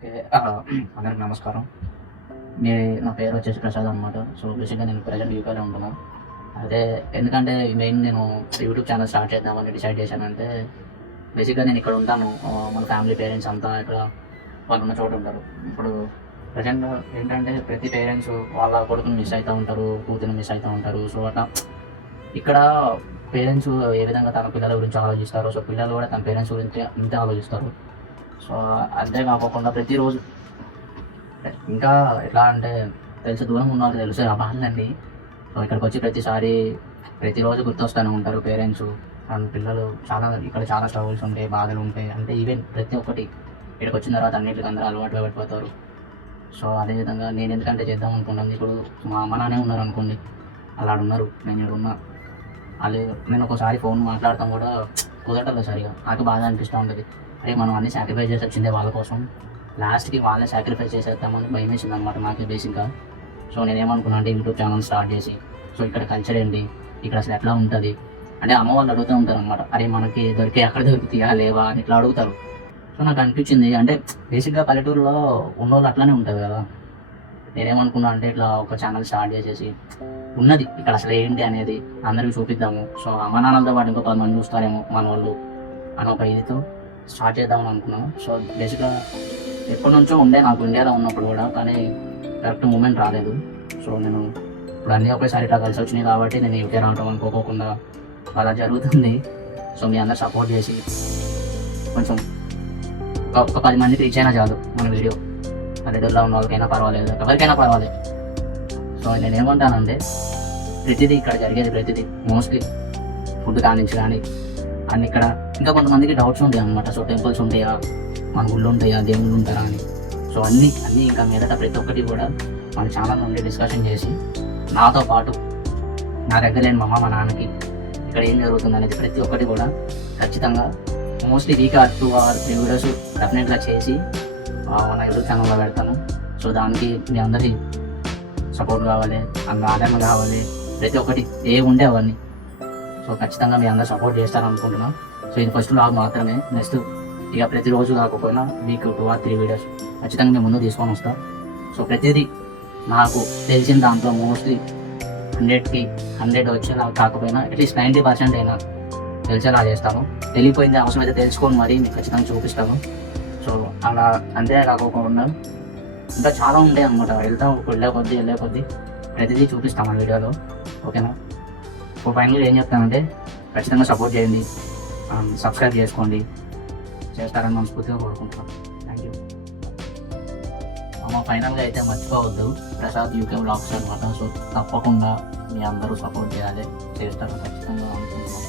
Okay. అందరికి నమస్కారం. నే నా పేరు వచ్చేసి ప్రసాద్ అనమాట. సో, బేసిక్‌గా నేను ప్రెజెంట్ యూకేలో ఉంటున్నా. అదే ఎందుకంటే మెయిన్ నేను యూట్యూబ్ ఛానల్ స్టార్ట్ చేద్దామని డిసైడ్ చేశానంటే, బేసిక్‌గా నేను ఇక్కడ ఉంటాను. మన ఫ్యామిలీ పేరెంట్స్ అంతా ఇక్కడ వాళ్ళున్న చోట ఉంటారు. ఇప్పుడు ప్రెజెంట్ ఏంటంటే ప్రతి పేరెంట్స్ వాళ్ళ కొడుకుని మిస్ అయితా ఉంటారు, కూతురిని మిస్ అయితా ఉంటారు. సో, అట్లా ఇక్కడ పేరెంట్స్ ఏ విధంగా తన పిల్లల గురించి ఆలోచిస్తారో, సో పిల్లలు కూడా తన పేరెంట్స్ గురించి అంతే ఆలోచిస్తారు. సో, అంతే కాకోకుండా ప్రతిరోజు ఇంకా ఎట్లా అంటే తెలిసి దూరం ఉన్న వాళ్ళకి తెలుసు ఆ బాధలన్నీ. సో, ఇక్కడికొచ్చి ప్రతిసారి ప్రతిరోజు గుర్తొస్తూనే ఉంటారు పేరెంట్స్ అండ్ పిల్లలు. ఇక్కడ చాలా స్ట్రగుల్స్ ఉంటాయి, బాధలు ఉంటాయి. అంటే ఈవెన్ ప్రతి ఒక్కటి ఇక్కడికొచ్చిన తర్వాత అన్నిటికి అందరూ అలవాటు పడిపోతారు. సో, అదేవిధంగా నేను ఎందుకంటే చేద్దాం అనుకున్నాను. ఇప్పుడు మా అమ్మ నాన్నే ఉన్నారు అనుకోండి, అలా ఉన్నారు, నేను ఇక్కడ ఉన్నా. వాళ్ళు నేను ఒకసారి ఫోన్ మాట్లాడతాం కూడా కుదరట్లేదు సరిగా. నాకు బాధ అనిపిస్తూ ఉంటుంది. అరే మనం అన్ని సాక్రిఫైస్ చేసి వచ్చిందే వాళ్ళ కోసం, లాస్ట్‌కి వాళ్ళే సాక్రిఫైస్ చేసేద్దామని భయమేసింది అనమాట నాకు బేసిక్‌గా. సో, నేనేమనుకున్నా అంటే యూట్యూబ్ ఛానల్ స్టార్ట్ చేసి, సో ఇక్కడ కల్చర్ ఏంటి, ఇక్కడ అసలు ఎట్లా ఉంటుంది అంటే అమ్మ వాళ్ళు అడుగుతూ ఉంటారు అనమాట. అరే మనకి దొరికే అక్కడ దొరుకుతాయా లేవా అని ఇట్లా అడుగుతారు. సో, నాకు అనిపించింది అంటే బేసిక్‌గా పల్లెటూరులో ఉన్నోళ్ళు అట్లానే ఉంటుంది కదా. నేనేమనుకున్నా అంటే ఇట్లా ఒక ఛానల్ స్టార్ట్ చేసేసి ఉన్నది ఇక్కడ అసలు ఏంటి అనేది అందరికీ చూపిద్దాము. సో, అమ్మ నాన్నలతో పాటు ఇంకో 10 మంది చూస్తారేమో మన వాళ్ళు అని ఒక ఇదితో స్టార్ట్ చేద్దామని అనుకున్నాను. సో, బేసిక్‌గా ఎప్పటి నుంచో ఉండే నాకు ఇండియాలో ఉన్నప్పుడు కూడా, కానీ కరెక్ట్ మూమెంట్ రాలేదు. సో, నేను ఇప్పుడు అన్నీ ఒకేసారి ఇట్లా కలిసి వచ్చినాయి కాబట్టి నేను యూకే రావడం అనుకోకుండా అలా జరుగుతుంది. సో, మీ అందరు సపోర్ట్ చేసి కొంచెం ఒక 10 మందికి రీచ్ అయినా చాలు మన వీడియో. పల్లెటూరులో ఉన్న వాళ్ళకైనా పర్వాలేదు, ఎవరికైనా పర్వాలేదు. సో, నేనేమంటానంటే ప్రతిదీ ఇక్కడ జరిగేది ప్రతిదీ మోస్ట్లీ ఫుడ్ కానించి కానీ అన్ని ఇక్కడ ఇంకా కొంతమందికి డౌట్స్ ఉంటాయి అనమాట. సో, టెంపుల్స్ ఉంటాయా, మన గుళ్ళు ఉంటాయా, దేవుళ్ళు ఉంటారా అని. సో, అన్నీ ఇంకా మీదట ప్రతి ఒక్కటి కూడా మన ఛానల్ నుండి డిస్కషన్ చేసి నాతో పాటు నా దగ్గర లేని మా అమ్మ మా నాన్నకి ఇక్కడ ఏం జరుగుతుంది అనేది ప్రతి ఒక్కటి కూడా ఖచ్చితంగా మోస్ట్లీ వీక్ 2 or 3 వీడియోస్ డెఫినెట్గా చేసి నా యూట్యూబ్ ఛానల్లో పెడతాను. సో, దానికి మీ అందరి సపోర్ట్ కావాలి, అండ్ ఆదరణ కావాలి, ప్రతి ఒక్కటి ఏ ఉండే అవన్నీ. సో, ఖచ్చితంగా మీ అందరూ సపోర్ట్ చేస్తారని అనుకుంటున్నాను. సో, ఇది ఫస్ట్ వ్లాగ్ మాత్రమే. నెక్స్ట్ ఇక ప్రతిరోజు కాకపోయినా వీక్ 2 or 3 వీడియోస్ ఖచ్చితంగా మేము ముందు తీసుకొని వస్తాం. సో, ప్రతిదీ నాకు తెలిసిన దాంట్లో మోస్ట్లీ 100కి 100 వచ్చేలా కాకపోయినా అట్లీస్ట్ 90% అయినా తెలిసేలా చేస్తాను. తెలియపోయింది అవసరమైతే తెలుసుకొని మరీ మీకు ఖచ్చితంగా చూపిస్తాను. సో, అలా అంతే కాకోకుండా ఇంకా చాలా ఉంటాయి అన్నమాట. వెళ్ళే కొద్దీ ప్రతిదీ చూపిస్తాం మన వీడియోలో. ఓకేనా? సో, ఫైనల్గా ఏం చెప్తానంటే ఖచ్చితంగా సపోర్ట్ చేయండి, సబ్స్క్రైబ్ చేసుకోండి, చేస్తారని మనస్ఫూర్తిగా కోరుకుంటున్నాను. Thank you. ఫైనల్గా అయితే మర్చిపోవద్దు, ప్రసాద్ యూకే వ్లాగ్స్ అనమాట. సో, తప్పకుండా మీ అందరూ సపోర్ట్ చేయాలి, చేస్తారని ఖచ్చితంగా అనుకుంటున్నాను.